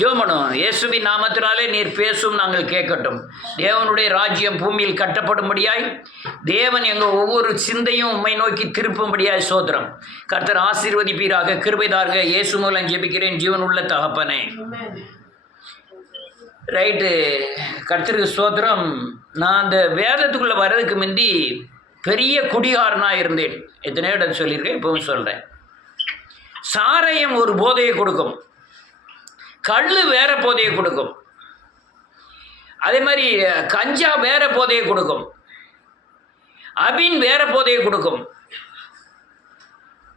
ஜெபம் பண்ணுவோம். இயேசுவின் நாமத்தினாலே நீர் பேசும், நாங்கள் கேட்கட்டும். தேவனுடைய ராஜ்யம் பூமியில் கட்டப்படும்படியாய் தேவன் எங்கள் ஒவ்வொரு சிந்தையும் உம்மை நோக்கி திருப்பும்படியாய் சோத்திரம். கர்த்தர் ஆசீர்வதிப்பீராக, கிருபைதார்க. இயேசு மூலம் ஜெபிக்கிறேன் ஜீவனுள்ள தகப்பனே. ரைட்டு, கர்த்தருக்கு ஸ்தோத்திரம். நான் அந்த வேதத்துக்குள்ளே வர்றதுக்கு முந்தி பெரிய குடிகாரனாக இருந்தேன். எத்தனையோ இடம் சொல்லியிருக்கேன், இப்பவும் சொல்கிறேன். சாராயம் ஒரு போதையை கொடுக்கும், கல் வேற போதையை கொடுக்கும், அதே மாதிரி கஞ்சா வேற போதையை கொடுக்கும், அபின் வேற போதையை கொடுக்கும்,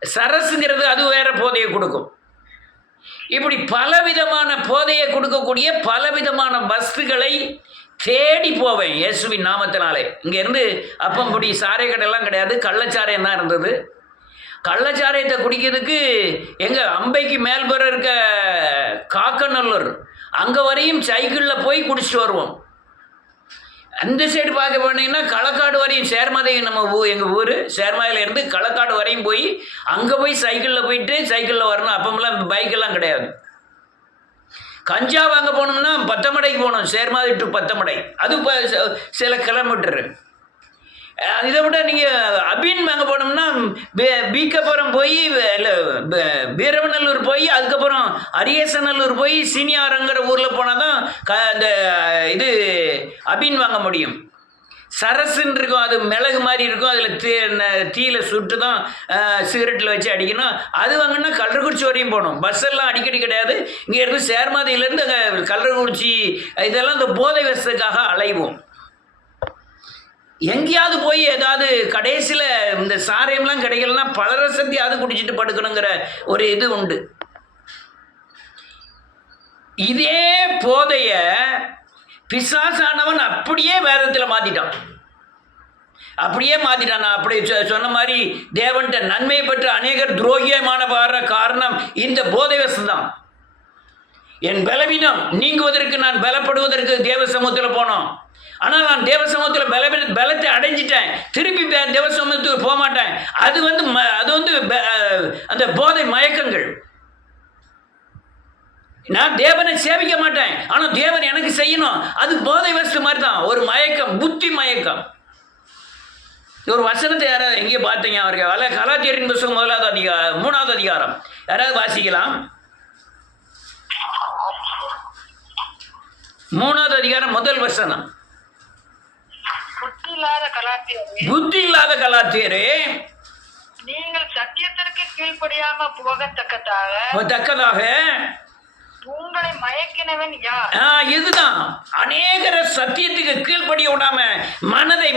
சரசுங்கிறது அது வேற போதையை கொடுக்கும். இப்படி பலவிதமான போதையை கொடுக்கக்கூடிய பலவிதமான வஸ்துகளை தேடி போவேன் இயேசுவின் நாமத்தினாலே. இங்கேருந்து அப்பம் பொடி சாரை கடையெல்லாம் கிடையாது, கள்ளச்சாரையம் தான் இருந்தது. கள்ளச்சாராயத்தை குடிக்கிறதுக்கு எங்கள் அம்பைக்கு மேல்புற இருக்க காக்கநல்லூர் அங்கே வரையும் சைக்கிளில் போய் குடிச்சிட்டு வருவோம். அந்த சைடு பார்க்க போனீங்கன்னா களக்காடு வரையும், சேர்மதை நம்ம எங்கள் ஊர் சேர்மதையிலேருந்து களக்காடு வரையும் போய் அங்கே போய் சைக்கிளில் போயிட்டு சைக்கிளில் வரணும். அப்பமெல்லாம் பைக்கெல்லாம் கிடையாது. கஞ்சா வாங்க போனோம்னா பத்தமடைக்கு போகணும், சேர்மாதை டு பத்தமடை, அது இப்போ சில கிலோமீட்டரு. இதை விட நீங்கள் அபின் வாங்க போனோம்னா பீக்கப்புறம் போய் வீரவநல்லூர் போய் அதுக்கப்புறம் அரியசநல்லூர் போய் சீனியாரங்கிற ஊரில் போனால் தான் அந்த இது அபின் வாங்க முடியும். சரசுன்னு இருக்கும், அது மிளகு மாதிரி இருக்கும், அதில் தீயில் சுட்டு தான் சிகரெட்டில் வச்சு அடிக்கணும். அது வாங்கினா கள்ளக்குறிச்சி வரையும் போகணும். பஸ் எல்லாம் அடிக்கடி கிடையாது. இங்கேருந்து சேர்மாதையிலேருந்து அங்கே கள்ளக்குறிச்சி இதெல்லாம் இந்த போதை வசத்துக்காக அலைவோம். எங்கேயாவது போய் ஏதாவது கடைசியில் இந்த சாரையம்லாம் கிடைக்கலன்னா பலரசத்தையாவது குடிச்சிட்டு படுக்கணுங்கிற ஒரு இது உண்டு. இதே போதைய பிசாசானவன் அப்படியே வேதத்தில் மாற்றிட்டான். நான் அப்படி சொன்ன மாதிரி தேவன்கிட்ட நன்மையை பெற்று அநேகர் துரோகியமான காரணம் இந்த போதை வசம். என் பலவீனம் நீங்குவதற்கு நான் பலப்படுவதற்கு தேவ சமூகத்தில் போனோம். ஆனால் நான் தேவ சமூகத்தில் பலத்தை அடைஞ்சிட்டேன். திருப்பி தேவ சமூகத்துக்கு போக மாட்டேன். அது வந்து அந்த போதை மயக்கங்கள். நான் தேவனை சேவிக்க மாட்டேன், ஆனால் தேவன் எனக்கு செய்யணும். அது போதை வஸ்து மாதிரி தான், ஒரு மயக்கம், புத்தி மயக்கம். ஒரு வசனத்தை யாராவது எங்கேயும் பார்த்தீங்க அவருக்கு கலாத்தியரின் புத்தகம் 3வது அதிகாரம் யாராவது வாசிக்கலாம்? 3வது அதிகாரம் 1 வசனம். புத்தி இல்லாத கலாத்தியரே, நீங்கள் சத்தியத்திற்கு கீழ்ப்படியாம போகத்தக்கதாக உங்களை மயக்கினவன் யார்? இதுதான் அநேகர சத்தியத்துக்கு கீழ்ப்படிய விடாம மனதை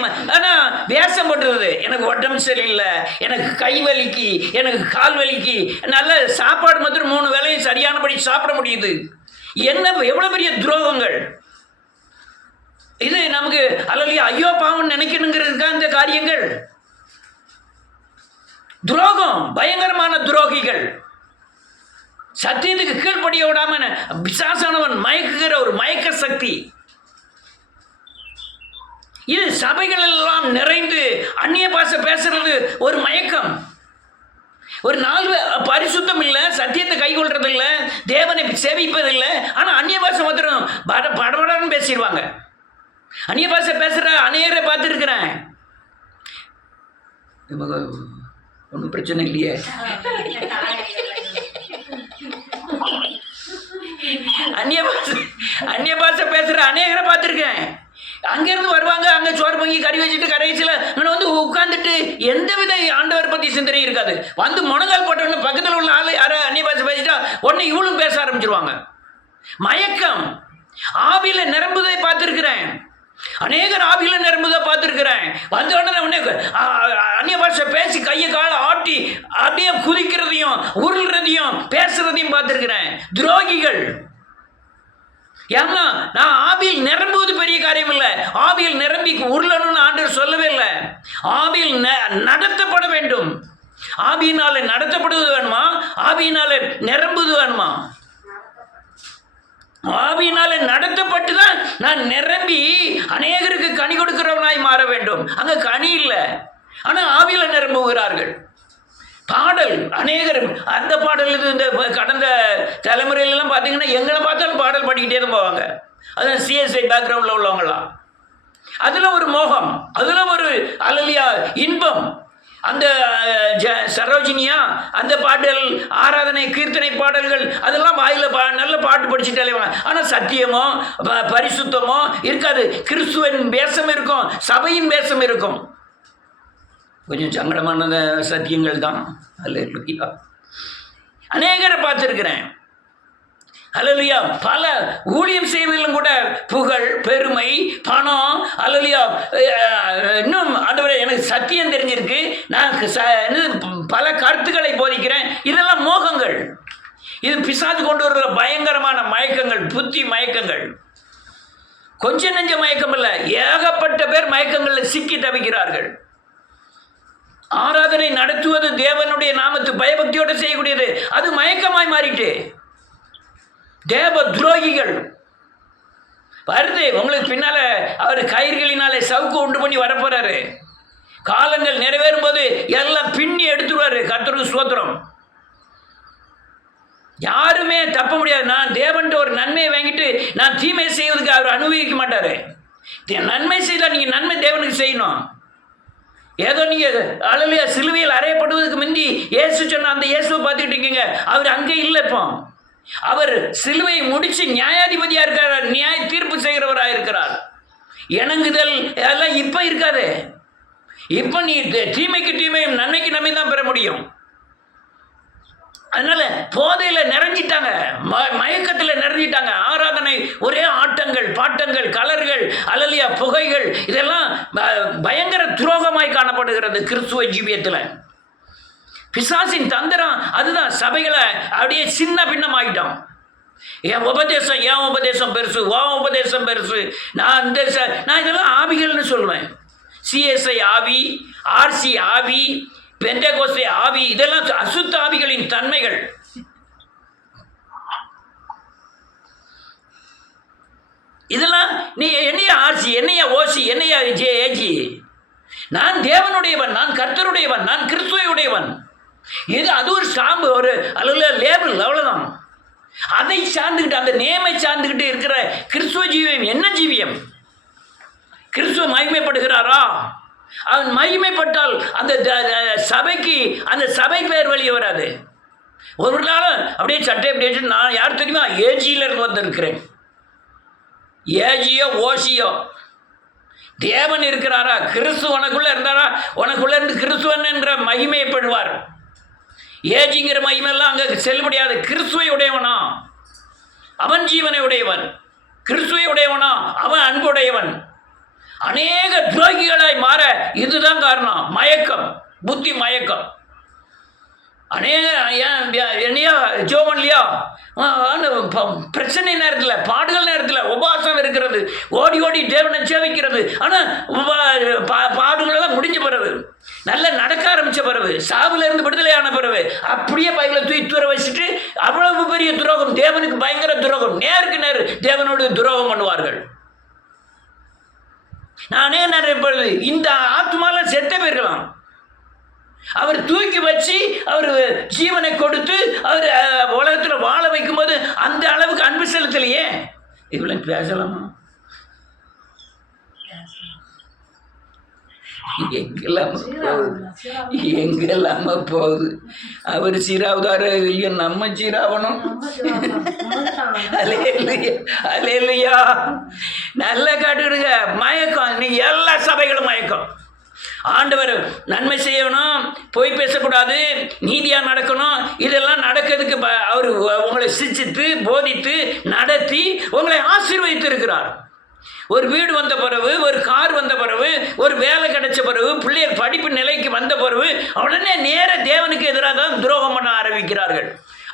வேஷம் போட்டுறது. எனக்கு உடம்பு சரியில்லை, எனக்கு கை வலிக்கு, எனக்கு கால் வலிக்கு, நல்ல சாப்பாடு மாத்திரம் 3 வேளையும் சரியானபடி சாப்பிட முடியுது. என்ன எவ்வளோ பெரிய துரோகங்கள் இது! நமக்கு அல்லையா ஐயோ பாவம் நினைக்கணுங்கிறதுக்கா இந்த காரியங்கள்? துரோகம், பயங்கரமான துரோகிகள். சத்தியத்துக்கு கீழ்ப்படிய விடாம பிசாசானவன் மயக்குகிற ஒரு மயக்க சக்தி. இது சபைகள் எல்லாம் நிறைந்து அந்நிய பாஷை பேசுறது ஒரு மயக்கம். ஒரு நாள் பரிசுத்தம் இல்லை, சத்தியத்தை கைகொள்றது இல்லை, தேவனை சேவிப்பதில்லை. ஆனால் அந்நிய பாஷை மாத்திரம் படபடன்னு பேசிடுவாங்க. அந்நிய பாஷை பேசுகிற அநேகரை பார்த்துருக்கிறேன். ஒன்றும் பிரச்சனை இல்லையே. அந்நிய பாஷை பேசுகிற அநேகரை பார்த்துருக்கேன். அங்கேருந்து வருவாங்க, அங்கே சோறு பொங்கி கறி வச்சுட்டு கடைசியில் இங்கே வந்து உட்காந்துட்டு எந்த வித ஆண்டவர் பற்றி சிந்தனை இருக்காது. வந்து முனங்கால் போட்டோன்னு பக்கத்தில் உள்ள ஆள் யாரோ அந்நிய பாஷை பேசிட்டா உடனே இவளும் பேச ஆரம்பிச்சிருவாங்க. மயக்கம். ஆவியில் நிரம்புவதை பார்த்துருக்கிறேன். அநேகர் ஆவியில் நிரம்புவதை பார்த்துருக்கிறேன். வந்த உடனே அந்நிய பாஷை பேசி கையை காலை ஆட்டி அப்படியே குதிக்கிறதையும் உருள்றதையும் பேசுறதையும் பார்த்துருக்கிறேன். துரோகிகள். ஏன்னா நான் ஆவியில் நிரம்புவது பெரிய காரியம் இல்லை. ஆவியில் நிரம்பி உருளணும்னு ஆண்டவர் சொல்லவே இல்லை. ஆவியில் நடத்தப்பட வேண்டும். ஆவியினால நடத்தப்படுவது வேணுமா? ஆவியினால நிரம்புவது வேணுமா? ஆவியினால நடத்தப்பட்டு தான் நான் நிரம்பி அநேகருக்கு கனி கொடுக்கிறவனாய் மாற வேண்டும். அங்கே கனி இல்லை, ஆனால் ஆவியில் நிரம்புகிறார்கள். பாடல் அநேகர் அந்த பாடல் இது இந்த கடந்த தலைமுறையிலலாம் பார்த்தீங்கன்னா எங்களை பார்த்தாலும் பாடல் பாடிக்கிட்டே தான் போவாங்க. அதுதான் சிஎஸ்ஐ பேக்ரவுண்டில் உள்ளவங்களாம். அதில் ஒரு மோகம், அதில் ஒரு அலலியா இன்பம். அந்த சரோஜினியா அந்த பாடல் ஆராதனை கீர்த்தனை பாடல்கள் அதெல்லாம் வாயில் நல்ல பாட்டு படிச்சுட்டாலே. ஆனால் சத்தியமோ பரிசுத்தமோ இருக்காது. கிறிஸ்துவின் வேஷம் இருக்கும், சபையின் வேஷம் இருக்கும். கொஞ்சம் சங்கடமான சத்தியங்கள் தான். அல்லேலூயா. அநேகரை பார்த்துருக்கிறேன். அல்லேலூயா. பல ஊழியம் செய்வதிலும் கூட புகழ், பெருமை, பணம், அல்லேலூயா. இன்னும் ஆண்டவரே எனக்கு சத்தியம் தெரிஞ்சிருக்கு, நான் பல கருத்துக்களை போதிக்கிறேன். இதெல்லாம் மோகங்கள். இது பிசாசு கொண்டு வருகிற பயங்கரமான மயக்கங்கள், புத்தி மயக்கங்கள். கொஞ்சம் நெஞ்ச மயக்கம் இல்லை, ஏகப்பட்ட பேர் மயக்கங்களில் சிக்கி தவிக்கிறார்கள். ஆராதனை நடத்துவது தேவனுடைய நாமத்து பயபக்தியோடு செய்யக்கூடியது, அது மயக்கமாய் மாறிட்டு தேவ துரோகிகள் வருது. உங்களுக்கு பின்னால அவர் கயிறுகளினாலே சவுக்கு உண்டு பண்ணி வரப்போறாரு. காலங்கள் நிறைவேறும் போது எல்லாம் பின்னி எடுத்துருவாரு. கர்த்தருக்கு ஸ்தோத்திரம். யாருமே தப்ப முடியாது. நான் தேவன்ட்டு ஒரு நன்மையை வாங்கிட்டு நான் தீமை செய்வதற்கு அவர் அனுபவிக்க மாட்டாரு. நன்மை செய்தால் நீங்க நன்மை தேவனுக்கு செய்யணும். ஏதோ நீங்கள் அழலையா சிலுவையில் அறையப்படுவதற்கு முந்தி இயேசு சொன்ன அந்த இயேசுவை பார்த்துக்கிட்டு இருக்கீங்க. அவர் அங்கே இல்லை. இப்போ அவர் சிலுவையை முடித்து நியாயாதிபதியாக இருக்கிறார், நியாய தீர்ப்பு செய்கிறவராக இருக்கிறார். இணங்குதல் அதெல்லாம் இப்போ இருக்காது. இப்போ நீ தீமைக்கு தீமையும் நன்மைக்கு நன்மை தான் பெற முடியும். அதனால போதையில் நிறைஞ்சிட்டாங்க, மயக்கத்தில் நிறைஞ்சிட்டாங்க. ஆராதனை ஒரே ஆட்டங்கள், பாட்டங்கள், கலர்கள், அலலியா, புகைகள், இதெல்லாம் பயங்கர துரோகமாய் காணப்படுகிறது கிறிஸ்துவ ஜீவியத்தில். பிசாசின் தந்திரம் அதுதான். சபைகளை அப்படியே சின்ன பின்னமாகிட்டோம். என் உபதேசம் பெருசு, உபதேசம் பெருசு. நான் இதெல்லாம் ஆவிகள்னு சொல்லுவேன். சிஎஸ்ஐ ஆவி, ஆர்சி ஆவி, பெந்தேகோஸ்தே ஆவி, இதெல்லாம் அசுத்த ஆவிகளின் தன்மைகள். இதெல்லாம் நீ என்னையா ஆர்சி, என்னையா ஓசி, என்னையா ஏஜி? நான் தேவனுடையவன், நான் கர்த்தருடையவன், நான் கிறிஸ்துவையுடையவன். இது அது ஒரு ஸ்டாம்பு, ஒரு அல்ல லேபிள், அவ்வளோதான். அதை சார்ந்துக்கிட்டு, அந்த நேமை சார்ந்துக்கிட்டு இருக்கிற கிறிஸ்துவ ஜீவியம் என்ன ஜீவியம்? கிறிஸ்துவ மகிமைப்படுகிறாரா? அவன் மகிமைப்பட்டால் அந்த சபைக்கு அந்த சபை பெயர் வெளியே வராது. ஒரு நாள் அப்படியே சட்டை அப்படி நான் யார் தெரியுமா? ஏஜியிலிருந்து வந்திருக்கிறேன். ஏஜியோ ஓசியோ தேவன் இருக்கிறாரா? கிறிஸ்து உனக்குள்ள இருந்தாரா? உனக்குள்ள இருந்து கிறிஸ்துவன் என்ற மகிமைப்படுவார். ஏஜிங்கிற மகிமெல்லாம் அங்கே செல்லுபடியாது. கிறிஸ்துவை உடையவனா அவன் ஜீவனை உடையவன், கிறிஸ்துவை உடையவனா அவன் அன்புடையவன். அநேக துரோகிகளாய் மாற இதுதான் காரணம். மயக்கம், புத்தி மயக்கம். அநேக என்னையா ஜோமன்லையா பிரச்சனை நேரத்தில், பாடுகள் நேரத்தில் உபவாசம் இருக்கிறது, ஓடி ஓடி தேவனை சேவிக்கிறது. ஆனால் பாடுகளெல்லாம் முடிஞ்ச பிறகு, நல்லா நடக்க ஆரம்பித்த பிறகு, சாவுலேருந்து விடுதலையான பிறகு அப்படியே பைபிளை தூர வச்சுட்டு அவ்வளவு பெரிய துரோகம், தேவனுக்கு பயங்கர துரோகம், நேருக்கு நேர் தேவனோடு துரோகம் பண்ணுவார்கள். நானே நிறைய பொழுது இந்த ஆத்மாலாம் செத்த போயிருக்கலாம். அவர் தூக்கி வச்சு அவர் ஜீவனை கொடுத்து அவர் உலகத்தில் வாழ வைக்கும் போது அந்த அளவுக்கு அன்பு செலுத்தலையே. இவ்வளோ பேசலாமா? எங்கெல்லாம போகுது. அவர் சீராவதாரு இல்லையா? நம்ம சீராவணும். அலேலுயா. நல்ல காட்டுடுங்க. மயக்கம், நீ எல்லா சபைகளும் மயக்கம். ஆண்டவர் நன்மை செய்யணும், பொய் பேசக்கூடாது, நீதியாக நடக்கணும். இதெல்லாம் நடக்கிறதுக்கு அவர் உங்களை சிச்சித்து போதித்து நடத்தி உங்களை ஆசீர்வதித்து இருக்கிறார். ஒரு வீடு வந்த பிறகு, ஒரு கார் வந்த பிறகு, ஒரு வேலை கிடைச்ச பிறகு, பிள்ளைகள் படிப்பு நிலைக்கு வந்த பிறகு உடனே நேர தேவனுக்கு எதிராக தான் துரோகம் பண்ண ஆரம்பிக்கிறார்கள்.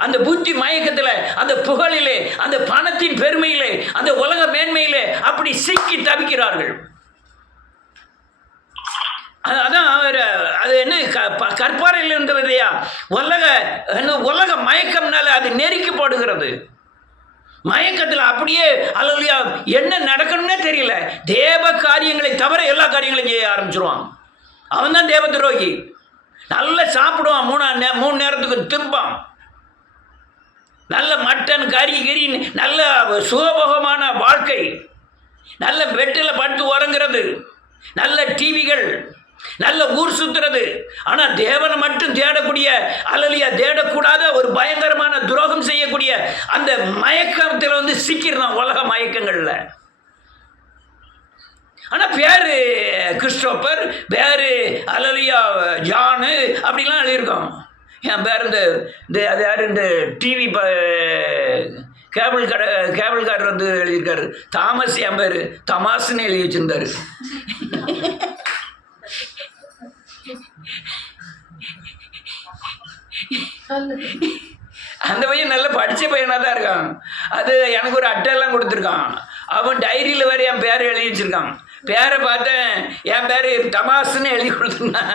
அந்த புத்தி மயக்கத்தில், அந்த புகழிலே, அந்த பணத்தின் பெருமையிலே, அந்த உலக மேன்மையிலே அப்படி சிக்கி தவிக்கிறார்கள். அதான் அது என்ன கற்பாறையில் இருந்தது இல்லையா? உலக மயக்கம்னால அது நெருக்கி போடுகிறது. மயக்கத்தில் அப்படியே அல்லையா என்ன நடக்கணும்னே தெரியல. தேவ காரியங்களை தவிர எல்லா காரியங்களையும் செய்ய ஆரம்பிச்சிருவான். அவன் தான் தேவ துரோகி. நல்லா சாப்பிடுவான், 3 நேரத்துக்கு திருப்பான். நல்ல மட்டன் கறி கிரி, நல்ல சுகபோகமான வாழ்க்கை, நல்ல பெட்டில் படுத்து உறங்குறது, நல்ல டிவிகள், நல்ல ஊர் சுத்துறது. ஆனால் தேவனை மட்டும் தேடக்கூடிய, அல்லலியா தேடக்கூடாத ஒரு பயங்கரமான துரோகம் செய்யக்கூடிய அந்த மயக்கத்தில் வந்து சிக்கிறான் உலக மயக்கங்களில். ஆனால் பேரு கிறிஸ்டோபர், பேரு அல்லலியா ஜானு அப்படிலாம் எழுதியிருக்கோம். என் பேர் இந்த அது யார், இந்த டிவி கேபிள்காரர் வந்து எழுதியிருக்காரு தாமஸ். என் பேர் தமாஸ்ன்னு எழுதி வச்சிருந்தாரு. அந்த பையன் நல்லா படித்த பையனாக தான் இருக்கான். அது எனக்கு ஒரு அட்டையெல்லாம் கொடுத்துருக்கான். அவன் டைரியில் வேறு என் பேர் எழுதி வச்சிருக்கான். பேரை பார்த்தேன், என் பேர் தமாஸ்ன்னு எழுதி கொடுத்துருந்தான்.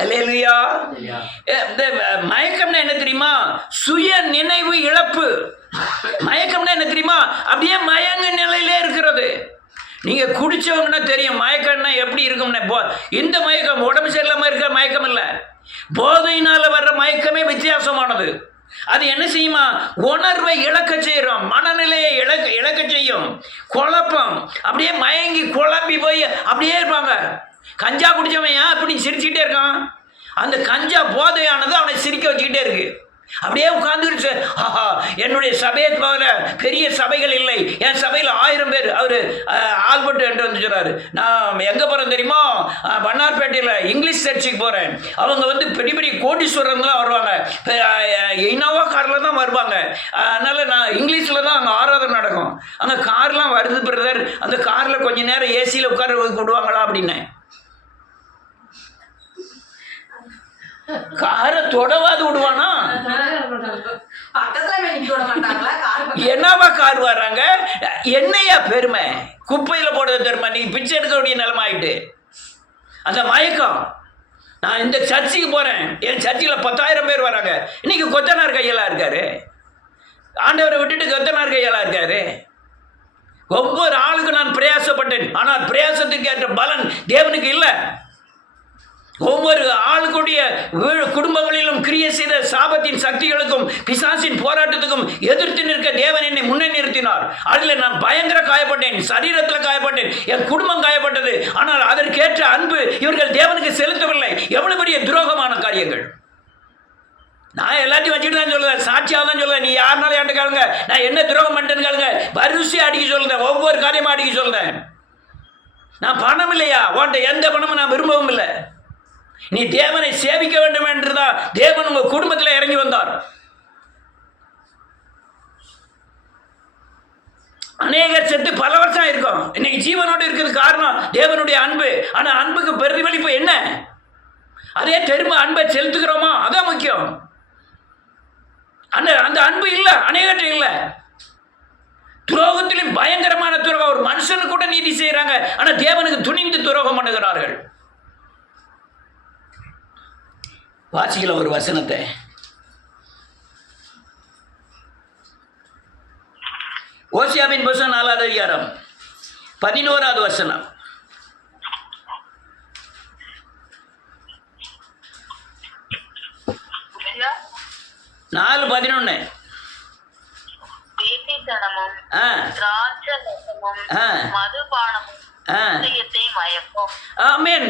அல்லேலூயா. இந்த மயக்கம்னா என்ன தெரியுமா? சுய நினைவு இழப்பு. மயக்கம்னா என்ன தெரியுமா? அப்படியே மயங்க நிலையிலே இருக்கிறது. நீங்க குடிச்சவங்கன்னா தெரியும் மயக்கம்னா எப்படி இருக்கும்னா. இந்த மயக்கம் உடம்பு சரியில்லாம இருக்கிற மயக்கம் இல்லை, போதையினால வர்ற மயக்கமே வித்தியாசமானது. அது என்ன செய்யுமா? உணர்வை இழக்க செய்யும், மனநிலையை இழக்க செய்யும், குழப்பம். அப்படியே மயங்கி குழம்பி போய் அப்படியே இருப்பாங்க. கஞ்சா குடிச்சவன் ஏன் அப்படி சிரிச்சுக்கிட்டே இருக்கான்? அந்த கஞ்சா போதையானது அவனை சிரிக்க வச்சுக்கிட்டே இருக்கு. அப்படியே உட்கார்ந்துருச்சு. ஆஹா, என்னுடைய சபையை போல பெரிய சபைகள் இல்லை, என் சபையில் 1000 பேர். அவர் ஆல்பர்ட் என்று வந்து சொல்றாரு, நான் எங்கே போகிறேன் தெரியுமா? வண்ணார்பேட்டையில் இங்கிலீஷ் சர்ச்சுக்கு போகிறேன். அவங்க வந்து பெரிய பெரிய கோடீஸ்வரங்களாம் வருவாங்க, இனோவா காரில் தான் வருவாங்க. அதனால் நான் இங்கிலீஷில் தான் அங்கே ஆராதனை நடக்கும். அங்கே கார்லாம் வருது பிரதர், அந்த காரில் கொஞ்சம் நேரம் ஏசியில் உட்கார விடுவாங்களா அப்படின்னேன். காரை தொடவாது விடுவானா? என்னவா கார் வர்றாங்க? என்னையா பெருமை? குப்பையில போடுறது பெருமை. நீங்க பிச்சை எடுக்கக்கூடிய நிலைமை ஆயிட்டு. அந்த மயக்கம். நான் இந்த சர்ச்சுக்கு போறேன், என் சர்ச்சில் 10,000 பேர் வராங்க. இன்னைக்கு கொத்தனார் கையெல்லாம் இருக்காரு. ஆண்டவரை விட்டுட்டு கொத்தனார் கையெல்லாம் இருக்காரு. ஒவ்வொரு ஆளுக்கும் நான் பிரயாசப்பட்டேன், ஆனால் பிரயாசத்துக்கு ஏற்ற பலன் தேவனுக்கு இல்லை. ஒவ்வொரு ஆளுக்குடைய குடும்பங்களிலும் கிரியை செய்த சாபத்தின் சக்திகளுக்கும் பிசாசின் போராட்டத்துக்கும் எதிர்த்து நிற்க தேவன் என்னை முன்னே நிறுத்தினார். அதில் நான் பயங்கர காயப்பட்டேன், சரீரத்தில் காயப்பட்டேன், என் குடும்பம் காயப்பட்டது. ஆனால் அதற்கேற்ற அன்பு இவர்கள் தேவனுக்கு செலுத்தவில்லை. எவ்வளவு பெரிய துரோகமான காரியங்கள்! நான் எல்லாத்தையும் வச்சுட்டு தான் சொல்லுவேன், சாட்சியாக தான் சொல்லுவேன். நீ யாருனாலும் என்கிட்ட கேளுங்க, நான் என்ன துரோகம் பண்ணிட்டேன்னு கேளுங்க, வரிசையாக அடிக்க சொல்லுறேன், ஒவ்வொரு காரியமாக அடிக்க சொல்லுறேன். நான் பணம் இல்லையா உன்ட்ட எந்த பணமும் நான் விரும்பவும் இல்லை. நீ தேவனை சேவிக்க வேண்டும் என்றுதான் தேவன் உங்க குடும்பத்தில் இறங்கி வந்தார். அநேகர் செத்து பல வருஷம் இருக்கும், இன்னைக்கு ஜீவனோடு இருக்கிறது காரணம் தேவனுடைய அன்பு. ஆனா அன்புக்கு பிரதிபலிப்பு என்ன? அதே திரும்ப அன்பை செலுத்துகிறோமா? அதான் முக்கியம். அந்த அன்பு இல்லை, அநேகற்ற இல்லை. துரோகத்திலும் பயங்கரமான துரோகம். ஒரு மனுஷனு கூட நீதி செய்யறாங்க, ஆனா தேவனுக்கு துணிந்து துரோகம் பண்ணுகிறார்கள். வாசிக்கல ஒரு வசனத்தை. ஓசியாவின் புத்தகம் 4வது அதிகாரம் 11வது வசனம். நாலு 11. ஆமென்.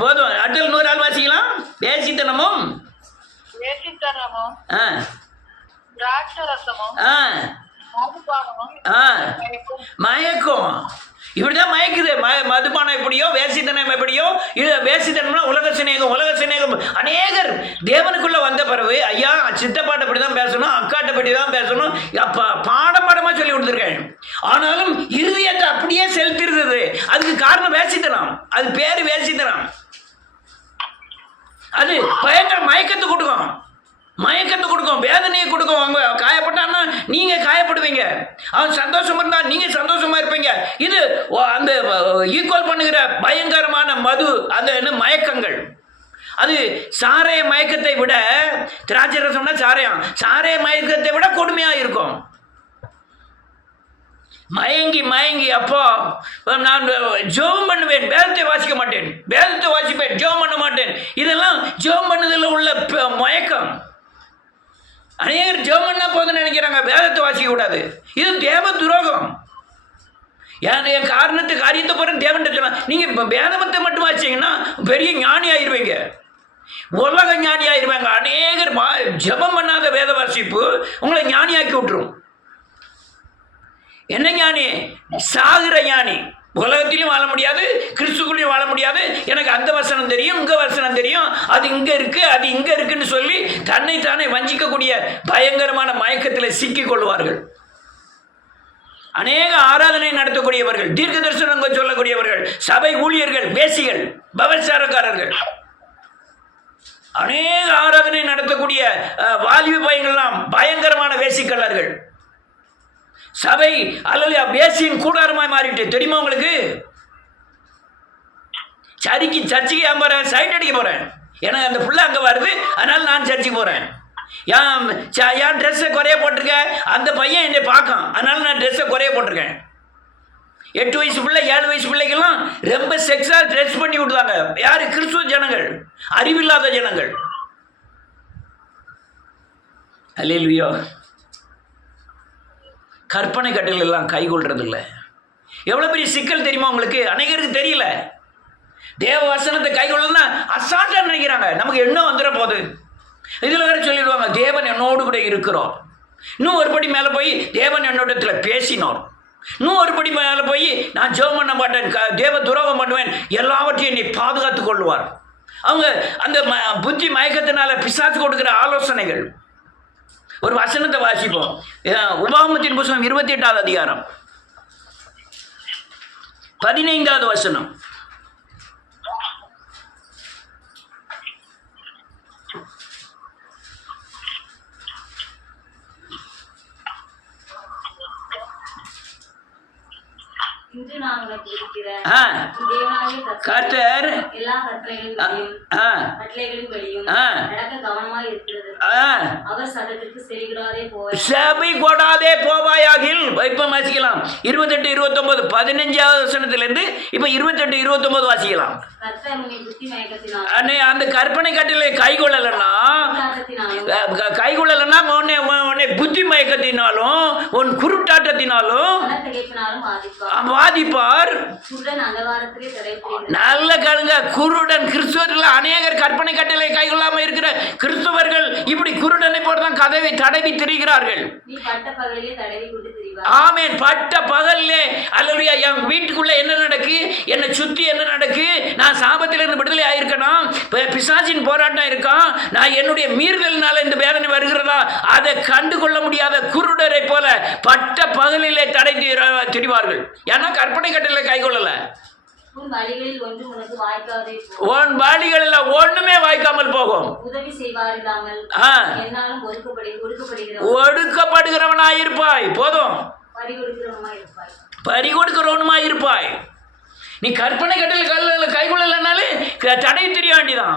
போதும், அட்டல் 100 ஆள் வாசிக்கலாம். பேசித்தனமும் மயக்கம். இப்படிதான் மயக்குது. மதுபானம் எப்படியோ, வேசித்தனம் எப்படியோ. இது வேசித்தனம்னா உலக சிநேகம். உலக சிநேகம் அநேகர் தேவனுக்குள்ள வந்த பிறகு, ஐயா சித்தப்பாட்டை படி தான் பேசணும், அக்காட்டை படி தான் பேசணும், பாடமா சொல்லி கொடுத்துருக்கேன். ஆனாலும் இறுதியத்தை அப்படியே செலுத்திருந்தது. அதுக்கு காரணம் வேசித்தனம். அது பேரு வேசித்தனம். அது பயங்கர மயக்கத்தை கொடுக்கும், மயக்கத்தை கொடுக்கும், வேதனையை கொடுக்கும். அவங்க காயப்பட்டான்னா நீங்க காயப்படுவீங்க, அவன் சந்தோஷம் இருந்தா நீங்க சந்தோஷமா இருப்பீங்க. இது அந்த ஈக்குவல் பண்ணுகிற பயங்கரமான மது, அந்த மயக்கங்கள். அது சாரைய மயக்கத்தை விட, திராட்சை ரசம்னா சாரையம், சாரைய மயக்கத்தை விட கொடுமையாக இருக்கும். மயங்கி மயங்கி அப்போ நான் ஜெபம் பண்ணுவேன், வேதத்தை வாசிக்க மாட்டேன், வேதத்தை வாசிப்பேன், ஜெபம் பண்ண மாட்டேன். இதெல்லாம் ஜெபம் பண்ணதில் உள்ள மயக்கம். அநேகர் ஜெபம் பண்ணால் போதுன்னு நினைக்கிறாங்க, வேதத்தை வாசிக்க கூடாது. இது தேவ துரோகம். என் காரியத்தை போகிற தேவன் சொன்னால் நீங்கள் இப்போ வேதமத்தை மட்டும் வாசிச்சிங்கன்னா பெரிய ஞானி ஆயிடுவீங்க, உலக ஞானி ஆயிடுவாங்க. அநேகர் ஜெபம் பண்ணாத வேத வாசிப்பு உங்களை ஞானியாக்கி விட்டுரும். என்ன ஞானி? சாகிற ஞானி. உலகத்திலையும் வாழ முடியாது, கிறிஸ்துக்குள்ளேயும் வாழ முடியாது. எனக்கு அந்த வசனம் தெரியும், இங்கே வசனம் தெரியும், அது இங்கே இருக்குது, அது இங்கே இருக்குன்னு சொல்லி தன்னைத்தானே வஞ்சிக்கக்கூடிய பயங்கரமான மயக்கத்தில் சிக்கிக் கொள்வார்கள். அநேக ஆராதனை நடத்தக்கூடியவர்கள், தீர்க்க தரிசனங்கள் சொல்லக்கூடியவர்கள், சபை ஊழியர்கள், வேசிகள், பவசாரக்காரர்கள், அநேக ஆராதனை நடத்தக்கூடிய வாலிப பையங்கள்லாம் பயங்கரமான வேசிக்கல்லர்கள். சபை அல்லது வேசியின் கூடாரமாய் மாறிட்டு தெரியுமா உங்களுக்கு? சர்ச்சுக்கு ஏன் போகிறேன்? சைட் அடிக்க போகிறேன், எனக்கு அந்த பிள்ளை அங்கே வருது, அதனால் நான் சர்ச்சுக்கு போகிறேன். என் ட்ரெஸ்ஸை குறைய போட்டிருக்கேன், அந்த பையன் என்னை பார்க்கான், அதனால நான் ட்ரெஸ்ஸை குறைய போட்டிருக்கேன். 8 வயசு பிள்ளை 7 வயசு பிள்ளைக்கெல்லாம் ரொம்ப செக்ஸாக ட்ரெஸ் பண்ணி விடுவாங்க. யார்? கிறிஸ்துவ ஜனங்கள், அறிவில்லாத ஜனங்கள். அல்லேலூயா. கற்பனை கட்டல் எல்லாம் கைகொள்றதில்லை. எவ்வளோ பெரிய சிக்கல் தெரியுமா உங்களுக்கு? அநேகருக்கு தெரியல. தேவ வசனத்தை கைகொள்ளனா அசால்ட்டாக நினைக்கிறாங்க, நமக்கு என்ன வந்துட போகுது. இதில் வேறு சொல்லிடுவாங்க, தேவன் என்னோடு கூட இருக்கிறோம். இன்னும் ஒரு படி மேலே போய் தேவன் என்னோடத்தில் பேசினோம். இன்னும் ஒரு படி மேலே போய் நான் ஜெபம் பண்ண மாட்டேன், தேவ துரோகம் பண்ணுவேன், எல்லாவற்றையும் நீ பாதுகாத்து கொள்வார். அவங்க அந்த புத்தி மயக்கத்தினால பிசாசு கொடுக்குற ஆலோசனைகள். ஒரு வசனத்தை வாசிப்போம். உபாகமத்தின் புத்தகம் 28வது அதிகாரம் 15வது வசனம். கர்த்தர் சபை கொடாதே போவாயாகில். இப்ப வாசிக்கலாம் 28, 29, 15வது வசனத்திலிருந்து இப்ப 28, 29 வாசிக்கலாம். அந்த கற்பனை கட்டளை கைகொள்ளலன்னா உன்னை புத்தி மயக்கத்தினாலும் உன் குருட்டாட்டத்தினாலும் வாதிப்பார். நல்ல கழுங்க. குருடன் கிறிஸ்துவர்கள் அநேகர் கற்பனை கட்டளை கைகொள்ளாம இருக்கிற கிறிஸ்தவர்கள் இப்படி குருடனை போட்டுதான் கதவை தடவி திரிகிறார்கள். ஆமேன். பட்ட பகல்லே அல்லேலூயா. என் வீட்டுக்குள்ள என்ன நடக்கு, என்னை சுற்றி என்ன நடக்கு, நான் சாபத்திலிருந்து விடுதலை ஆயிருக்கணும், பிசாசின் போராட்டம் இருக்கான், நான் என்னுடைய மீறுதலினால இந்த வேதனை வருகிறதா, அதை கண்டு கொள்ள முடியாத குருடரை போல பட்ட பகலிலே தடை திரிவார்கள். ஏன்னா கற்பனை கட்டளை கைகொள்ளல. உன் வழிகளில் ஒண்ணுமே வாய்க்காமல் போகும். ஒடுக்கப்படுகிறவனாயிருப்பாய். போதும், பறி கொடுக்கிறவனுமாயிருப்பாய். நீ கற்பனை கட்டளை கைகொள்ளலனாலே தடை தெரிய வேண்டிதான்.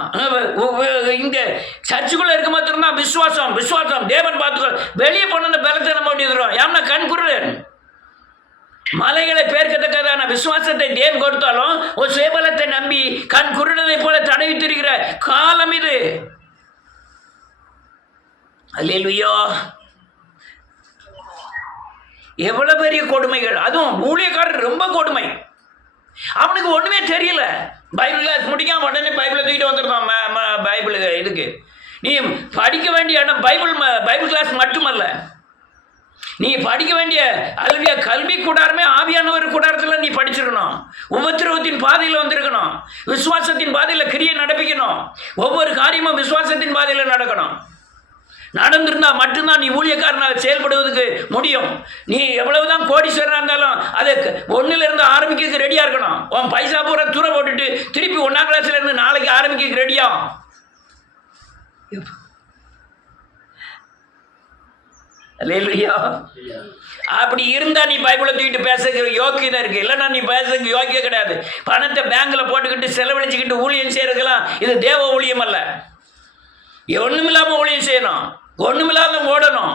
இங்க சர்ச்சுக்குள்ள இருக்க மாத்திரம் விசுவாசம் விசுவாசம் தேவன் பார்த்துக்கோ. வெளியே போன பலத்தை நம்ம வேண்டியதுறோம். ஏன்னா கண் குருடன். மலைகளை பேர்க்கத்தக்கதான விசுவாசத்தை தேவன் கொடுத்தாலும் ஒரு சுயபலத்தை நம்பி கண் குருடனை போல தடவி திரிகிற காலம் இது. அல்லேலூயா. எவ்வளவு பெரிய கொடுமைகள். அதுவும் ஊழியக்காரர் ரொம்ப கொடுமை. அவனுக்கு ஒண்ணுமே தெரியல. பைபிள் கிளாஸ் முடிக்காம உடனே பைபிளை தூக்கிட்டு வந்துருந்தான். பைபிள் இதுக்கு நீ படிக்க வேண்டிய இடம் பைபிள் கிளாஸ் மட்டுமல்ல, நீ படிக்க வேண்டிய அல்லவியா கல்வி கூடாரமே ஆவியானவர் கூடாரத்தில் நீ படிச்சிருக்கணும். உபத்திரவத்தின் பாதையில் வந்திருக்கணும். விசுவாசத்தின் பாதையில் கிரியை நடப்பிக்கணும். ஒவ்வொரு காரியமும் விசுவாசத்தின் பாதையில் நடக்கணும். நடந்திருந்தா மட்டும்தான் நீ ஊழியக்காரனாக செயல்படுவதற்கு முடியும். நீ எவ்வளவுதான் கோடீஸ்வரனாக இருந்தாலும் அதை 1லிருந்து ஆரம்பிக்கிறதுக்கு ரெடியாக இருக்கணும். உன் பைசா பூரா தூர போட்டுட்டு திருப்பி 1ஆம் கிளாஸ்ல இருந்து நாளைக்கு ஆரம்பிக்கிறதுக்கு ரெடியாகும். அல்லேலூயா. அப்படி இருந்தா நீ பைபிளை தூக்கிட்டு பேசுறதுக்கு யோக்கியதா இருக்கு, இல்லைன்னா நீ பேசுறதுக்கு யோக்கியம் கிடையாது. பணத்தை பேங்க்ல போட்டுக்கிட்டு செலவழிச்சுக்கிட்டு ஊழியம் செய்யறதுக்கெல்லாம் இது தேவ ஊழியம் அல்ல. ஒண்ணுமில்லாம ஊழியம் செய்யணும், ஒண்ணுமில்லாம ஓடணும்,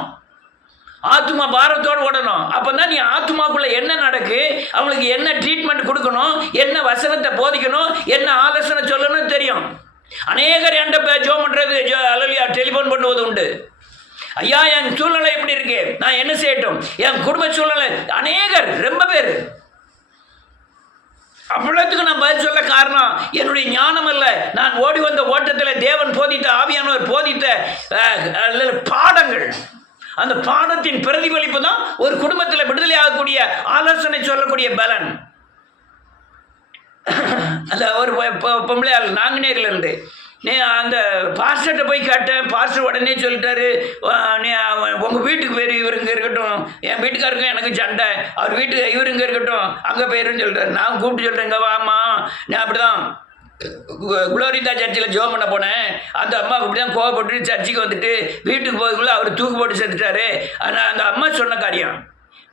ஆத்மா பாரத்தோடு ஓடணும். அப்பதான் நீ ஆத்மாக்குள்ள என்ன நடக்கு, அவங்களுக்கு என்ன ட்ரீட்மெண்ட் கொடுக்கணும், என்ன வசனத்தை போதிக்கணும், என்ன ஆலோசனை சொல்லணும் தெரியும். அநேகர் என்கிட்ட ஜோம் பண்றது அல்லையா டெலிஃபோன் பண்ணுவது உண்டு. ஐயா என் சூழ்நிலை எப்படி இருக்கு, நான் என்ன செய்யட்டும், என் குடும்ப சூழ்நிலை. அநேகர் ரொம்ப பேர் அவ்வளவுக்கு நான் பதில் சொல்ல காரணம் என்னுடைய ஞானம் அல்ல, நான் ஓடி வந்த ஓட்டத்தில் தேவன் போதித்த ஆவியானவர் போதித்த பாடங்கள். அந்த பாடத்தின் பிரதிபலிப்பு தான் ஒரு குடும்பத்தில் விடுதலை ஆகக்கூடிய ஆலோசனை சொல்லக்கூடிய பலன். அந்த ஒரு பொம்பளையாள் நாங்குநேரில் இருந்து அந்த பாஸ்டர்கிட்ட போய் கேட்டேன். பாஸ்டர் உடனே சொல்லிட்டாரு, உங்கள் வீட்டுக்கு பேர் இவர் இங்கே இருக்கட்டும், என் வீட்டுக்காருக்கும் எனக்கு சண்டை, அவர் வீட்டுக்கு இவர் இங்கே இருக்கட்டும், அங்கே போயிருன்னு சொல்லிட்டாரு. நான் கூப்பிட்டு சொல்கிறேன், இங்கே வாமா. நான் அப்படி தான் குளோரிதா சர்ச்சில் ஜோம் பண்ண போனேன். அந்த அம்மாவுக்கு இப்படி தான் கோவப்பட்டு சர்ச்சுக்கு வந்துட்டு வீட்டுக்கு போகுதுக்குள்ள அவர் தூக்கு போட்டு செத்துட்டாரு. ஆனால் அந்த அம்மா சொன்ன காரியம்,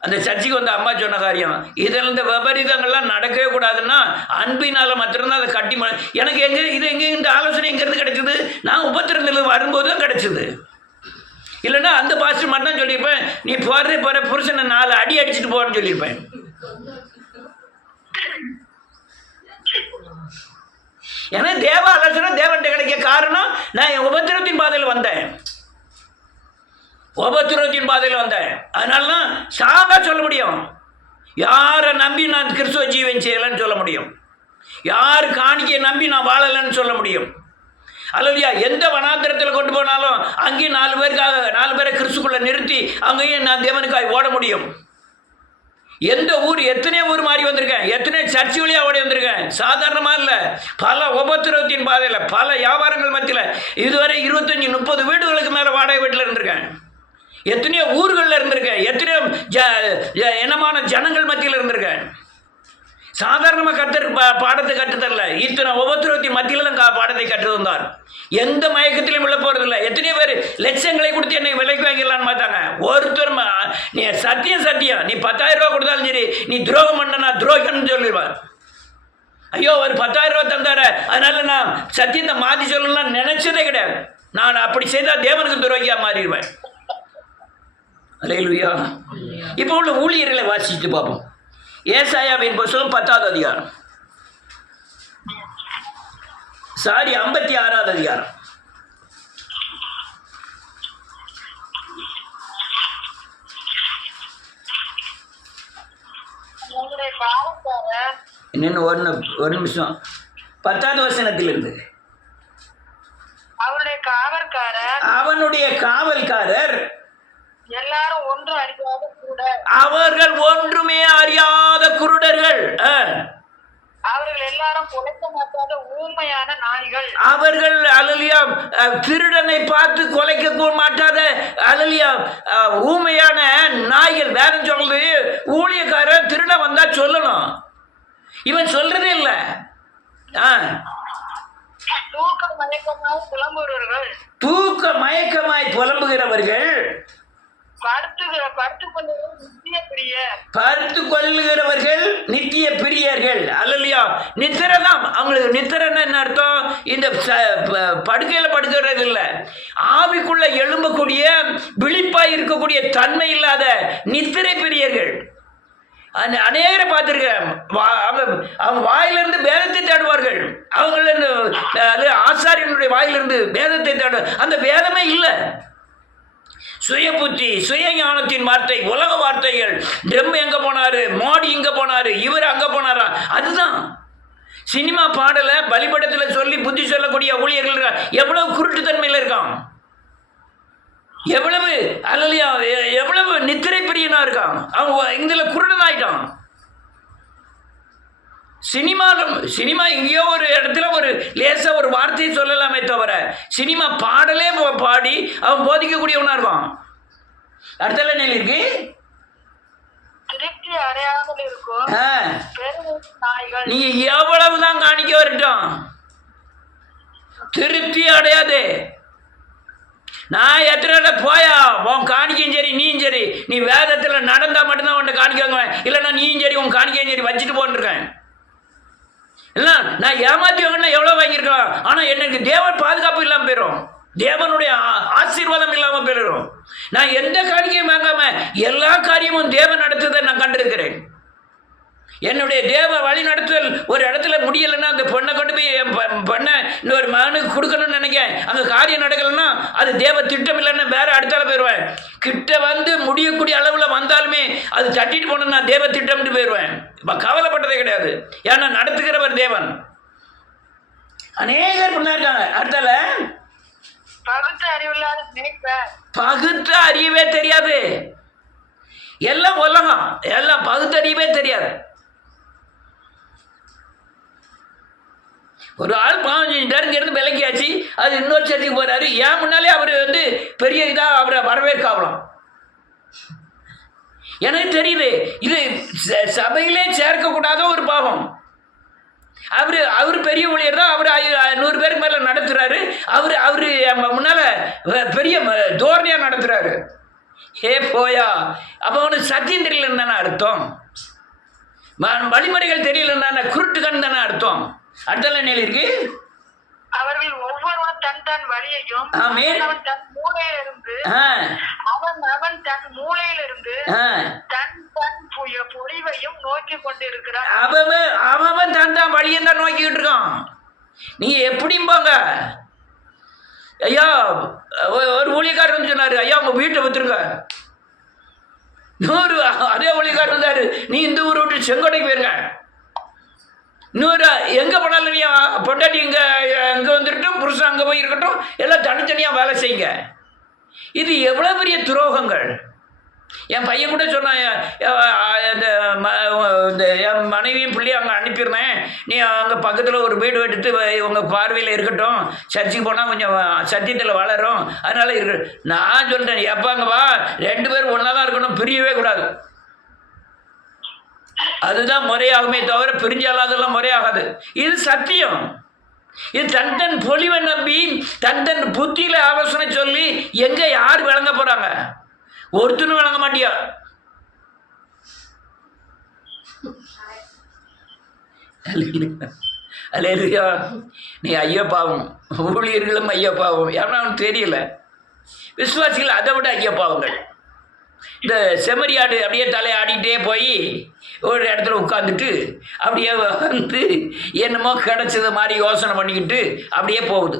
அந்த சர்ச்சுக்கு வந்த அம்மா சொன்ன காரியம், இதில் இந்த விபரீதங்கள்லாம் நடக்கவே கூடாதுன்னா அன்பினால் மாத்திரம்தான் அதை கட்டி எனக்கு எங்கே இந்த ஆலோசனை எங்கேருந்து கிடைச்சிது, நான் உபத்திரத்தில் வரும்போது தான் கிடைச்சிது. இல்லைன்னா அந்த பாஸ்டர் மட்டும் தான் சொல்லியிருப்பேன், நீ போகிற புருஷனை 4 அடி அடிச்சுட்டு போன்னு சொல்லியிருப்பேன். ஏன்னா தேவ ஆலோசனை தேவன்கிட்ட கிடைக்க காரணம் நான் என் உபத்திரத்தின் பாதையில் வந்தேன், உபத்திரத்தின் பாதையில் வந்தேன். அதனால தான் சாக சொல்ல முடியும், யாரை நம்பி நான் கிறிஸ்துவ ஜீவன் செய்யலைன்னு சொல்ல முடியும், யார் காணிக்கையை நம்பி நான் வாழலைன்னு சொல்ல முடியும். அல்லையா, எந்த வனாந்திரத்தில் கொண்டு போனாலும் அங்கேயும் 4 பேரை கிறிஸ்துக்குள்ளே நிறுத்தி அங்கேயும் நான் தேவனுக்காய் ஓட முடியும். எந்த ஊர், எத்தனை ஊர் மாறி வந்திருக்கேன், எத்தனை சர்ச்சு வழியாக ஓடி வந்திருக்கேன். சாதாரணமாக இல்லை, பல உபத்திரவத்தின் பாதையில், பல வியாபாரங்கள் மத்தியில் இதுவரை 25-30 வீடுகளுக்கு மேலே வாடகை வீட்டில் இருந்திருக்கேன். எத்தனையோ ஊர்களில் இருந்திருக்கேன், எத்தனையோ இனமான ஜனங்கள் மத்தியில் இருந்திருக்கேன். சாதாரணமாக பாடத்தை கற்றுத்தரல, இத்தனை உபத்திரவத்தின் மத்தியில் தான் பாடத்தை கற்று வந்தார். எந்த மயக்கத்திலையும் விழ போகிறதில்ல. எத்தனையோ பேர் லட்சங்களை கொடுத்து என்னை விலைக்கு வாங்கிடலான்னு பார்த்தாங்க. ஒருத்தர் நீ சத்தியம் நீ 10,000 ரூபா கொடுத்தாலும் சரி, நீ துரோகம் பண்ணனா துரோகம்னு சொல்லிடுவார். ஐயோ ஒரு 10,000 ரூபா தந்தார, அதனால நான் சத்தியத்தை மாற்றி சொல்லலாம் நினைச்சதே கிடையாது. நான் அப்படி செய்தால் தேவனுக்கு துரோகியாக மாறிடுவேன். அல்லேலூயா. இப்போ உள்ள ஊழியர்களை வாசிச்சுட்டு பார்ப்போம். ஏசாயாவின் புத்தகம் 10வது அதிகாரம், 56வது அதிகாரம். இன்னும் ஒரு நிமிஷம். 10வது வசனத்திலிருந்து, அவனுடைய காவல்காரர் எல்லாரும் ஒன்று அறியாத குருடர், அவர்கள் ஒன்றுமே அறியாத குருடர்கள், அவர்கள் எல்லாரும் கொலைக்க மாட்டாத ஊமையான நாய்கள், அவர்கள் அல்லலியா திருடனை பார்த்து கொலைக்க மாட்டாத அல்லலியா ஊமையான நாய்கள். வேற சொல்றது, ஊழியக்காரர் திருட வந்தா சொல்லணும், இவன் சொல்றதே இல்லை. தூக்க மயக்கமாய் புலம்புகிறவர்கள், தூக்க மயக்கமாய் புலம்புகிறவர்கள், படுத்து கொள்ளுகிறவர்கள் நித்திய பிரியர்கள். அல்லையா, நித்திரதான் அவங்களுக்கு. நித்திரன்னா என்ன அர்த்தம்? இந்த படுக்கையில் படுக்கிறது இல்லை, ஆவிக்குள்ள எழும்பக்கூடிய விழிப்பாய் இருக்கக்கூடிய தன்மை இல்லாத நித்திரை பிரியர்கள். அநேகரை பார்த்துருக்கேன், அவங்க வாயிலிருந்து வேதத்தை தேடுவார்கள். அவங்கள ஆசாரியனுடைய வாயிலிருந்து வேதத்தை தேடுவார், அந்த வேதமே இல்லை. சுய புத்தி, சுய ஞானத்தின் வார்த்தை, உலக வார்த்தைகள். ட்ரம் எங்கே போனாரு, மோடி இங்கே போனாரு, இவர் அங்கே போனாரா, அதுதான். சினிமா பாடலை பலிபடத்தில் சொல்லி புத்தி சொல்லக்கூடிய ஊழியர்கள் எவ்வளவு குருட்டுத்தன்மையில் இருக்கான், எவ்வளவு அல்லையா, எவ்வளவு நித்திரை பிரியனா இருக்கான். அவன் இதில் குருடனாயிட்டான். சினிமா எங்கேயோ ஒரு இடத்துல ஒரு லேசாக ஒரு வார்த்தையை சொல்லலாமே தவிர, சினிமா பாடலே பாடி அவன் போதிக்கக்கூடியவனா இருப்பான். அடுத்த நிலை இருக்கு, நீங்க எவ்வளவுதான் காணிக்க வரட்டும் திருப்தி அடையாது. நான் எத்தனை போயா உன் காணிக்கையும் சரி நீயும் சரி, நீ வேதத்தில் நடந்தால் மட்டும்தான் உன்னை காணிக்காங்க, இல்லைன்னா நீயும் சரி உன் காணிக்கையும் சரி வச்சுட்டு போன்ருக்கேன். இல்லை நான் ஏமாற்றி வாங்கினா எவ்வளோ வாங்கியிருக்கலாம், ஆனால் எனக்கு தேவன் பாதுகாப்பு இல்லாமல் போயிடும், தேவனுடைய ஆசீர்வாதம் இல்லாமல் போயிடும். நான் எந்த காரியத்தையும் வாங்காம எல்லா காரியமும் தேவன் நடத்துதை நான் கண்டிருக்கிறேன். என்னுடைய தேவ வழி நடத்துதல் ஒரு இடத்துல முடியலைன்னா அந்த பொண்ணை கொண்டு போய் என் பொண்ணை இன்னொரு மகனுக்கு கொடுக்கணும்னு நினைக்கிறேன், அங்கே காரியம் நடக்கலைன்னா அது தேவ திட்டம் இல்லைன்னா வேற இடத்துல போயிடுவேன். கிட்ட வந்து முடியக்கூடிய அளவில் வந்தாலுமே அது தட்டிட்டு போனோம், நான் தேவ திட்டம்னு போயிடுவேன். கவலைப்பட்டதே கிடையாது, ஏன்னா நடத்துகிறவர் தேவன். அநேகர் பண்ணா இருக்காங்க. அடுத்தால பகுத்த அறியவே தெரியாது, எல்லாம் உலகம், எல்லாம் பகுத்தறியவே தெரியாது. ஒரு ஆள் பாவம் செஞ்சுட்டாரு, இங்கிருந்து விலக்கியாச்சு, அது இன்னொரு சர்ச்சுக்கு போறாரு, ஏன் முன்னாலே அவர் வந்து பெரிய இதாக அவரை வரவேற்கலாம். எனக்கு தெரியுது இது சபையிலே சேர்க்கக்கூடாத ஒரு பாவம். அவர் பெரிய ஊழியர் தான், அவர் 100 பேருக்கு மேலே நடத்துகிறாரு, அவர் முன்னால் பெரிய தோரணையாக நடத்துகிறாரு. ஏ போயா, அப்போ அவனுக்கு சத்தியம் தெரியலன்னு தானே அர்த்தம், வழிமுறைகள் தெரியலன்னு குருட்டுக்கன்னு தானே அர்த்தம். அடுத்த நிலை இருக்கு, அவர்கள் ஒவ்வொருவரும் தன் தன் வழியையும் அவன் தன் மூலையிலிருந்து அவன் தன் மூலையிலிருந்து தன் தன் பொழிவையும் நோக்கி கொண்டிருக்கிறான். அவன் தன் தான் வழியை தான் நோக்கிக்கிட்டு இருக்கான். நீங்க எப்படியும் போங்க. ஐயா ஒரு ஊழியக்காரர் சொன்னாரு, ஐயா உங்க வீட்டை வித்துருங்க. இன்னொரு அதே ஊழியக்காரர் இருந்தாரு, நீ இந்த ஊரை விட்டு செங்கோட்டைக்கு போயிருங்க. இன்னொரு எங்கே போனாலும் நீ பொண்டாட்டி இங்கே வந்துருக்கட்டும், புருஷன் அங்கே போய் இருக்கட்டும், எல்லாம் தனித்தனியாக வேலை செய்யுங்க. இது எவ்வளோ பெரிய துரோகங்கள். என் பையன் கூட சொன்னான், இந்த என் மனைவியும் பிள்ளையும் அங்கே அனுப்பிடுறேன், நீ அங்கே பக்கத்தில் ஒரு வீடு எடுத்து உங்கள் பார்வையில் இருக்கட்டும், சர்ச்சுக்கு போனால் கொஞ்சம் சத்தியத்தில் வளரும், அதனால இருக்கு. நான் சொல்லிட்டேன், எப்பாங்க வா, 2 பேரும் ஒன்றா தான் இருக்கணும், பிரியவே கூடாது. அதுதான் முறையாகுமே தவிர பிரிஞ்சாலாதெல்லாம் முறையாகாது. இது சத்தியம். இது தன் பொலிவை நம்பி தன் புத்தியில ஆலோசனை சொல்லி எங்க யார் விளங்க போறாங்க? ஒருத்தனும் விளங்க மாட்டியா. அல்லேலூயா. நீ ஐயோ பாவம், ஊழியர்களும் ஐயோ பாவம், ஏன்னா அவனுக்கு தெரியல. விசுவாசிகள் அதை விட ஐயோ பாவங்கள். இந்த செம்மறியாடு அப்படியே தலையாடிட்டே போய் ஒரு இடத்துல உட்காந்துட்டு அப்படியே வந்து என்னமோ கிடைச்சது மாதிரி யோசனை பண்ணிக்கிட்டு அப்படியே போகுது.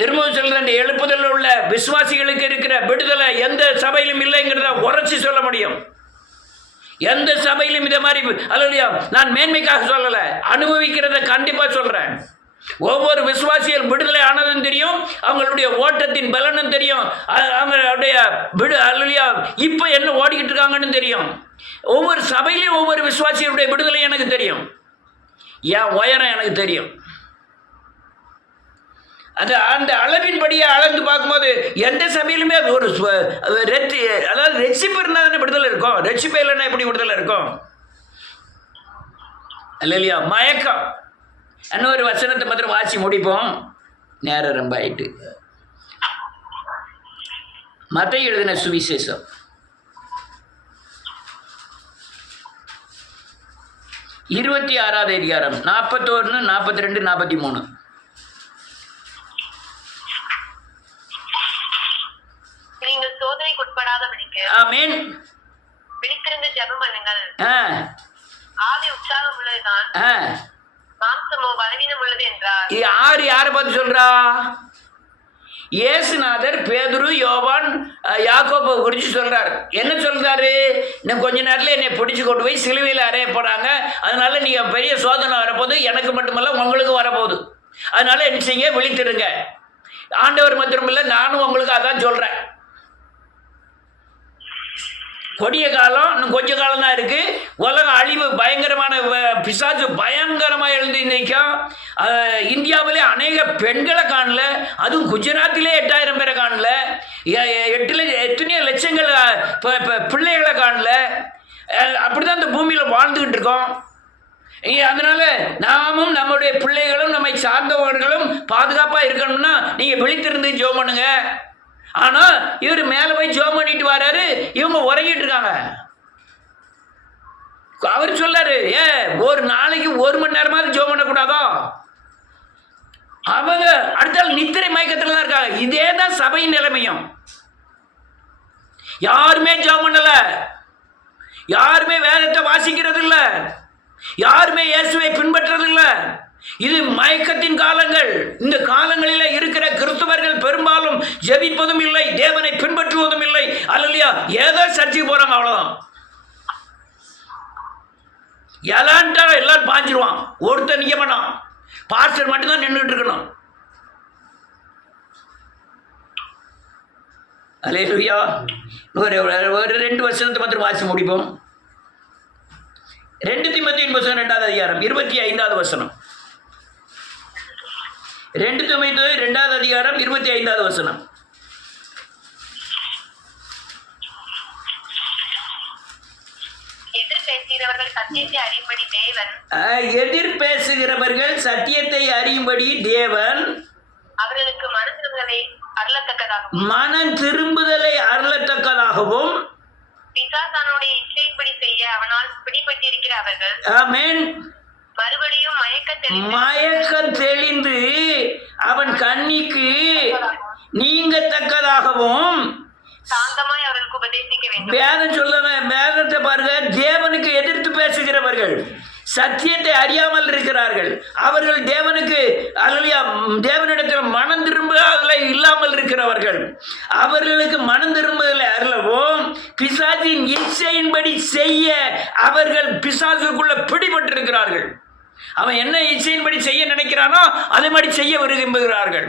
திரும்பவும் சொல்கிறேன், எழுப்புதலில் உள்ள விசுவாசிகளுக்கு இருக்கிற விடுதலை எந்த சபையிலும் இல்லைங்கிறத உரைச்சி சொல்ல முடியும். எந்த சபையிலும் இதை மாதிரி அல்லையா, நான் மேன்மைக்காக சொல்லலை, அனுபவிக்கிறத கண்டிப்பாக சொல்கிறேன். ஒவ்வொரு விசுவாசிகள் விடுதலை ஆனதும் தெரியும், அவங்களுடைய ஓட்டத்தின் பலனும் தெரியும், அவங்களுடைய அல்லையா இப்போ என்ன ஓடிக்கிட்டு இருக்காங்கன்னு தெரியும். ஒவ்வொரு சபையிலையும் ஒவ்வொரு விசுவாசிகளுடைய விடுதலை எனக்கு தெரியும், என் உயரம் எனக்கு தெரியும். அந்த அளவின்படியே அளந்து பார்க்கும்போது எந்த சபையிலுமே ஒரு அதாவது ரெட்சிப்பு இருந்தால் தானே விடுதலை இருக்கும், ரெட்சிப்பு இல்லைன்னா எப்படி விடுதலை இருக்கும்? இல்லையா, மயக்கம். இன்னொரு வசனத்தை மாத்திரம் வாசி முடிப்போம், நேரம் ரொம்ப ஆயிட்டு. மத்தேயு எழுதின சுவிசேஷம் 26வது அதிகாரம் 41, 42, 43. நீங்கள் சோதனைக்கு உட்படாதபடிக்கு ஆமென். விழித்திருந்து ஜெபம் பண்ணுங்கள். ஆவி உற்சாகம் உள்ளதுதான், மாம்சமோ பலவீனம் உள்ளது என்றார். யாரை பார்த்து சொல்றா? இயேசுநாதர் பேதுரு, யோவான், யாக்கோபை குறித்து சொல்றார். என்ன சொல்றாரு? இன்னும் கொஞ்ச நேரத்தில் என்னை பிடிச்சி கொண்டு போய் சிலுவையில் அறைய போறாங்க, அதனால நீங்க பெரிய சோதனை வரப்போகுது, எனக்கு மட்டுமல்ல உங்களுக்கு வரப்போகுது, அதனால என்ன செய்யுங்க, விழித்திருங்க. ஆண்டவர் மாத்திரம் இல்லை, நானும் உங்களுக்கு அதான் சொல்றேன். கொடிய காலம் இன்னும் கொஞ்ச காலம் தான் இருக்கு. உலகம் அழிவு பயங்கரமான பிசாசு பயங்கரமாக எழுந்து நிற்கும். இந்தியாவிலே அநேக பெண்களை காணல, அதுவும் குஜராத்திலே 8000 பேரை காணல, எத்தனையோ லட்சங்கள் பிள்ளைகளை காணல. அப்படிதான் இந்த பூமியில் வாழ்ந்துக்கிட்டு இருக்கோம். அதனால நாமும் நம்முடைய பிள்ளைகளும் நம்மை சார்ந்தவர்களும் பாதுகாப்பாக இருக்கணும்னா நீங்கள் விழித்திருந்து ஜெபம் பண்ணுங்க. ஆனால் இவர் மேலே போய் ஜெபம் பண்ணிட்டு வராரு, இவங்க உறங்கிட்டு இருக்காங்க. அவர் சொல்லாரு, ஒரு நாளைக்கு 1 மணி நேரமாவது ஜெபம் பண்ணக்கூடாதோ? அவங்க அடுத்த நித்திரை மயக்கத்தில் தான் இருக்காங்க. இதே தான் சபையின் நிலைமையும். யாருமே ஜெபம் பண்ணல, யாருமே வேதத்தை வாசிக்கிறது இல்லை, யாருமே இயேசுவை பின்பற்றது இல்லை. இது மயக்கத்தின் காலங்கள். இந்த காலங்களில் இருக்கிற கிறிஸ்தவர்கள் பெரும்பாலும் ஜெபிப்பதும் இல்லை, தேவனை பின்பற்றுவதும் இல்லை. அல்லையா, ஏதோ சர்ச்சைக்கு போறாங்க, அவ்வளவுதான். எலான்ட்டா எல்லாரும் பாஞ்சிருவான், ஒருத்தர் நிற்க மாட்டான், பாஸ்டர் மட்டும்தான் நின்றுட்டு இருக்கணும். அல்லேலூயா. ஒரு 2 வருஷத்தை மாத்திரம் வாசி முடிப்போம். 2 தீமோத்தேயு 2வது அதிகாரம் 25வது வசனம். 2 தீமோத்தேயு 2வது அதிகாரம் 25வது வசனம். எதிர் பேசுகிறவர்கள் சத்தியத்தை அறியும்படி தேவன் அவர்களுக்கு மனம் திரும்புதலை அருளத்தக்கதாகவும் பிசாசானுடைய இச்சையின்படி செய்ய அவனால் பிடிபட்டிருக்கிற அவர்கள் ஆமென் மறுபடியும் மயக்கம் தெளிந்து அவன் கண்ணிக்கு நீங்கத்தக்கதாகவும் சாந்தமாய் அவர்களுக்கு உபதேசிக்க வேண்டும். வேதம் சொல்லுங்க, வேதத்தை பாருங்க. தேவனுக்கு எதிர்த்து பேசுகிறவர்கள், சத்தியத்தை அறியாமல் இருக்கிறார்கள், அவர்கள் தேவனுக்கு அல்லையா தேவனிடத்தில் மனம் திரும்புதலை இல்லாமல் இருக்கிறவர்கள், அவர்களுக்கு மனம் திரும்புதலை அருளவும் பிசாசின் இச்சையின்படி செய்ய அவர்கள் பிசாசுக்குள்ள பிடிபட்டிருக்கிறார்கள். அவன் என்ன இச்சையின்படி செய்ய நினைக்கிறானோ அதே மாதிரி செய்ய விரும்புகிறார்கள்.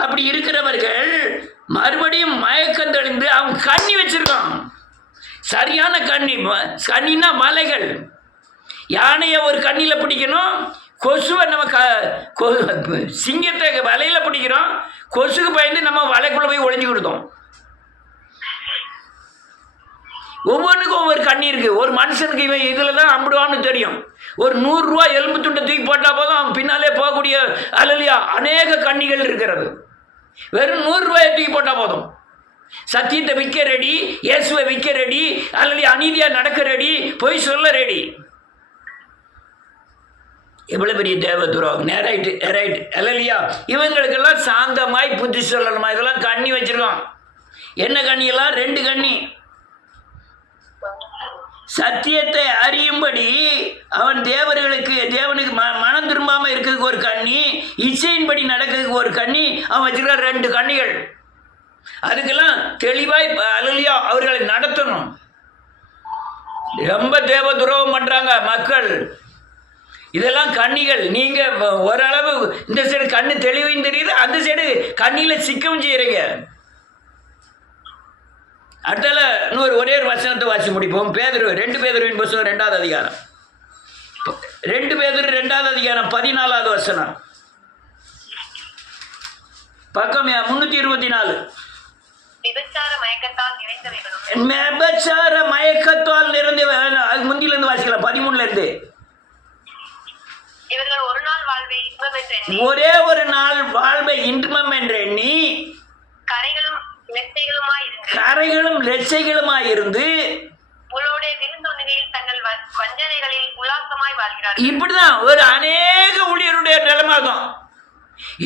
அப்படி இருக்கிறவர்கள் மறுபடியும் மயக்கம் தெளிந்து அவன் கண்ணி வச்சிருக்கான். சரியான கண்ணின்னா மலைகள். யானையை ஒரு கண்ணியில் பிடிக்கணும், கொசுவை நம்ம சிங்கத்தை வலையில் பிடிக்கிறோம், கொசுக்கு பயந்து நம்ம வலைக்குள்ளே போய் ஒளிஞ்சு கொடுத்தோம். ஒவ்வொன்றுக்கும் ஒவ்வொரு கண்ணி இருக்குது. ஒரு மனுஷனுக்கு இவன் இதில் தான் அம்பிடுவான்னு தெரியும். ஒரு 100 ரூபா எலும்பு துண்டை தூக்கி போட்டால் போதும் அவன் பின்னாலே போகக்கூடிய அல்லையா அநேக கண்ணிகள் இருக்கிறது. வெறும் 100 ரூபாயை தூக்கி போட்டால் போதும். சத்தியத்தை விற்க ரெடி, இயேசுவை விற்க ரெடி, அல்லையா அநீதியாக நடக்க ரெடி, பொய் சொல்ல ரெடி. எவ்வளோ பெரிய தேவ துரோகம். ரைட்டு அல்லையா. இவங்களுக்கெல்லாம் சாந்தமாய் புத்தி சொல்லணுமா? இதெல்லாம் கண்ணி வச்சிருக்கான். என்ன கண்ணியெல்லாம்? 2 கண்ணி. சத்தியத்தை அறியும்படி அவன் தேவனுக்கு மனம் திரும்பாமல் இருக்கிறதுக்கு ஒரு கண்ணி, இச்சையின்படி நடக்கிறதுக்கு ஒரு கண்ணி, அவன் வச்சுருக்க 2 கண்ணிகள். அதுக்கெல்லாம் தெளிவாய் அல்லையா அவர்களை நடத்தணும். ரொம்ப தேவ துரோகம் பண்ணுறாங்க மக்கள். இதெல்லாம் கண்ணிகள். நீங்கள் ஓரளவு இந்த சைடு கண்ணு தெளிவும் தெரியுது, அந்த சைடு கண்ணியில் சிக்கவும் செய்கிறீங்க. அடுத்தால ஒரே ஒரு வசனத்தை வாசி முடிப்போம். 2 பேதுருவின் புத்தகம் 2வது அதிகாரம் 2 பேதுரு 2வது அதிகாரம் 14வது வசனம். பக்கம் 324. விபச்சார மயக்கத்தால் நிறைந்த அது முந்திலிருந்து வாசிக்கலாம். 13லேருந்து. ஒரே ஒரு நாள் வாழ்வை இன்பம் என்று எண்ணி கரைகளும் லட்சைகளுமாயிருந்து இப்படிதான் ஒரு அநேக ஊழியருடைய நிலைமை தான்.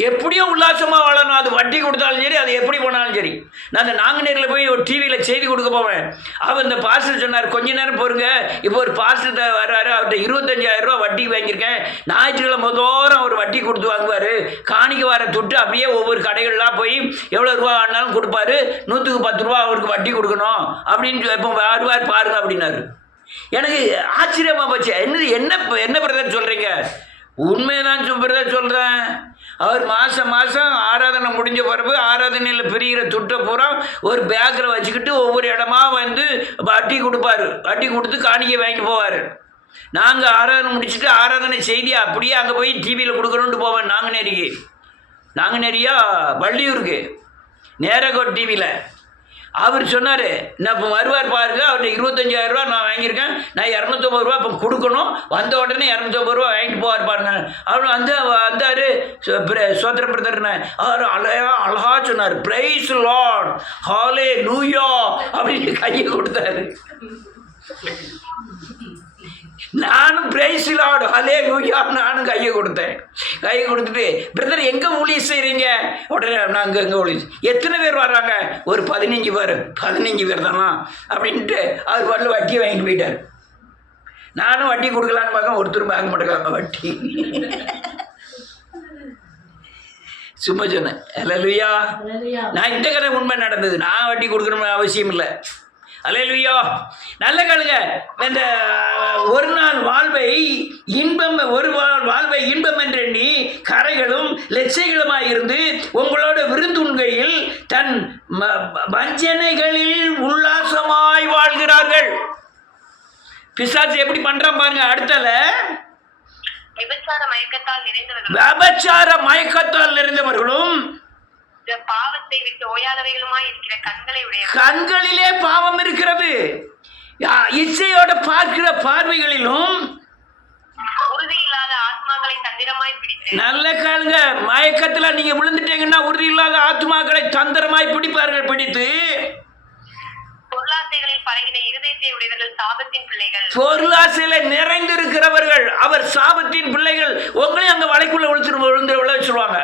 எப்படியோ உல்லாசமாக வாழணும். அது வட்டி கொடுத்தாலும் சரி, அது எப்படி போனாலும் சரி. நான் அந்த நாங்குநேரில் போய் ஒரு டிவியில் செய்தி கொடுக்க போவேன். அவர் இந்த பாஸ்டர் சொன்னார், கொஞ்ச நேரம் பொறுங்க, இப்போ ஒரு பாஸ்டர் வர்றாரு, அவர்கிட்ட 25,000 ரூபா வட்டிக்கு வாங்கியிருக்கேன், ஞாயிற்றுக்கிழமை தோறும் அவர் வட்டி கொடுத்து வாங்குவார், காணிக்க வர தொட்டு அப்படியே ஒவ்வொரு கடைகள்லாம் போய் எவ்வளோ ரூபா ஆனாலும் கொடுப்பாரு, 100க்கு 10 ரூபா அவருக்கு வட்டி கொடுக்கணும் அப்படின்னு இப்போ வருவார் பாருங்க அப்படின்னாரு. எனக்கு ஆச்சரியமாக போச்சு. என்ன பிரதர் சொல்கிறீங்க? உண்மைதான் பிரதர் சொல்கிறேன். அவர் மாதம் ஆராதனை முடிஞ்ச பிறகு ஆராதனையில் பிரிகிற துட்டை பூரா ஒரு பேக்கில் வச்சுக்கிட்டு ஒவ்வொரு இடமா வந்து வட்டி கொடுப்பாரு. வட்டி கொடுத்து காணிக்கை வாங்கிட்டு போவார். நாங்கள் ஆராதனை முடிச்சுட்டு ஆராதனை செய்தி அப்படியே அங்கே போய் டிவியில் கொடுக்குறோன்ட்டு போவேன். நாங்குநேரியா வள்ளியூருக்கு நேரகோட் டிவியில் அவர் சொன்னார், நான் இப்போ வருவார் பாருங்க, அவர்கிட்ட 25,000 நான் வாங்கியிருக்கேன், நான் 250 ரூபா இப்போ கொடுக்கணும், வந்த உடனே 250 ரூபா வாங்கிட்டு போவார் பாருங்க. அவர் வந்தார் சோத்திர பிரதர்னு, அவர் அழகா சொன்னார், பிரைஸ் லார்ட் ஹல்லேலூயா அப்படின்னு கையை கொடுத்தாரு. நானும் பிரைஸ் லார்ட் ஹல்லேலூயா நானும் கையை கொடுத்தேன். கையை கொடுத்துட்டு, பிரதர் எங்கே ஊழியம் செய்கிறீங்க? உடனே நாங்கள் எங்கே ஊழியம், எத்தனை பேர் வர்றாங்க? ஒரு 15 பேர். 15 பேர் தானா அப்படின்ட்டு அவர் பாட்டில் வட்டியை வாங்கிட்டு போயிட்டார். நானும் வட்டி கொடுக்கலான்னு பார்க்க, ஒருத்தரும் வாங்க மாட்டேங்காங்க வட்டி. சும்மா சொன்னேன். அல்லேலூயா. நான் இந்த கதை உண்மை நடந்தது, நான் வட்டி கொடுக்கணும்னு அவசியம் இல்லை. அல்லேலூயா. நல்ல கேளுங்க. இந்த ஒரு நாள் வாழ்வை இன்பம், வாழ்வை இன்பம் என்றெண்ணி கரைகளும் லட்சைகளுமாய் இருந்து உங்களோட விருந்துண்கையில் தன் வஞ்சனைகளில் உல்லாசமாய் வாழ்கிறார்கள். பிசாசு எப்படி பண்றான் பாருங்க. அடுத்தல விபச்சார மயக்கத்தால் நிறைந்தவர்களும் பாவத்தை விட்டு ஓயாதவைகளுமாய் இருக்கிற கண்களை உடைய, கண்களிலே பாவம் இருக்கிறது, இச்சையோட பார்க்கிற பார்வைகளிலும் உறுதி இல்லாத ஆத்மாக்களை தந்திரமாய் பிடித்து, நல்ல காலுங்க, மயக்கத்துல நீங்க விழுந்துட்டீங்கன்னா உறுதி இல்லாத ஆத்மாக்களை தந்திரமாய் பிடித்து பொருளாசைகளில் பழகின இருதயத்தை உடையவர்கள் சாபத்தின் பிள்ளைகள். பொருளாசையில நிறைந்திருக்கிறவர்கள் அவர் சாபத்தின் பிள்ளைகள். உங்களையும் அங்க வலைக்குள்ள விழுந்து வச்சுருவாங்க.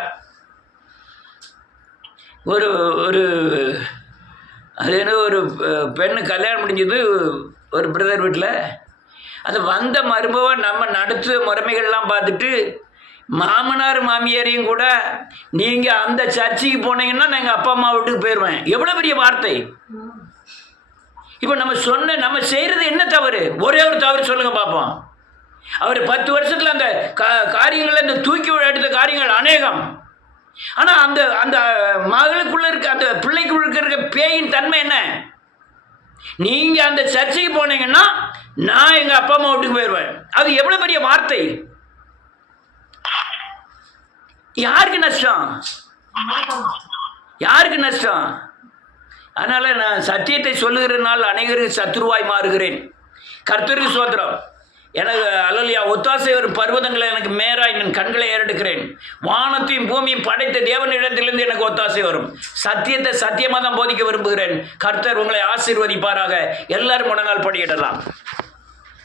ஒரு ஒரு அது என்ன, ஒரு பெண்ணு கல்யாணம் முடிஞ்சது ஒரு பிரதர் வீட்டில். அது வந்த மருமவ நம்ம நடத்துகிற முறைமைகள்லாம் பார்த்துட்டு மாமனார் மாமியாரையும் கூட, நீங்கள் அந்த சர்ச்சுக்கு போனீங்கன்னா நான் எங்கள் அப்பா அம்மா வீட்டுக்கு போயிடுவேன். எவ்வளோ பெரிய வார்த்தை! இப்போ நம்ம செய்கிறது என்ன தவறு? ஒரே ஒரு தவறு சொல்லுங்கள் பார்ப்போம். அவர் 10 வருஷத்தில் அந்த காரியங்களை, இந்த தூக்கி எடுத்த காரியங்கள் அநேகம். ஆனால் அந்த மகளுக்குள்ள இருக்க, அந்த பிள்ளைக்குள்ள இருக்கிற பேயின் தன்மை என்ன? நீங்கள் அந்த சர்ச்சைக்கு போனீங்கன்னா நான் எங்கள் அப்பா அம்மா வீட்டுக்கு போயிடுவேன். அது எவ்வளோ பெரிய வார்த்தை! யாருக்கு நஷ்டம்? யாருக்கு நஷ்டம்? அதனால் நான் சத்தியத்தை சொல்லுகிறதுனால அநேகருக்கு சத்துருவாய் மாறுகிறேன். கர்த்தருக்கு ஸ்தோத்திரம். எனக்கு அல்லேலூயா. ஒத்தாசை வரும் பர்வதங்களை எனக்கு மேராய் நான் கண்களை ஏறெடுக்கிறேன். வானத்தையும் பூமியும் படைத்த தேவனிடத்திலிருந்து எனக்கு ஒத்தாசை வரும். சத்தியத்தை சத்தியமாக தான் போதிக்க விரும்புகிறேன். கர்த்தர் உங்களை ஆசீர்வதிப்பாராக. எல்லாரும் முழங்கால் படியிடலாம்.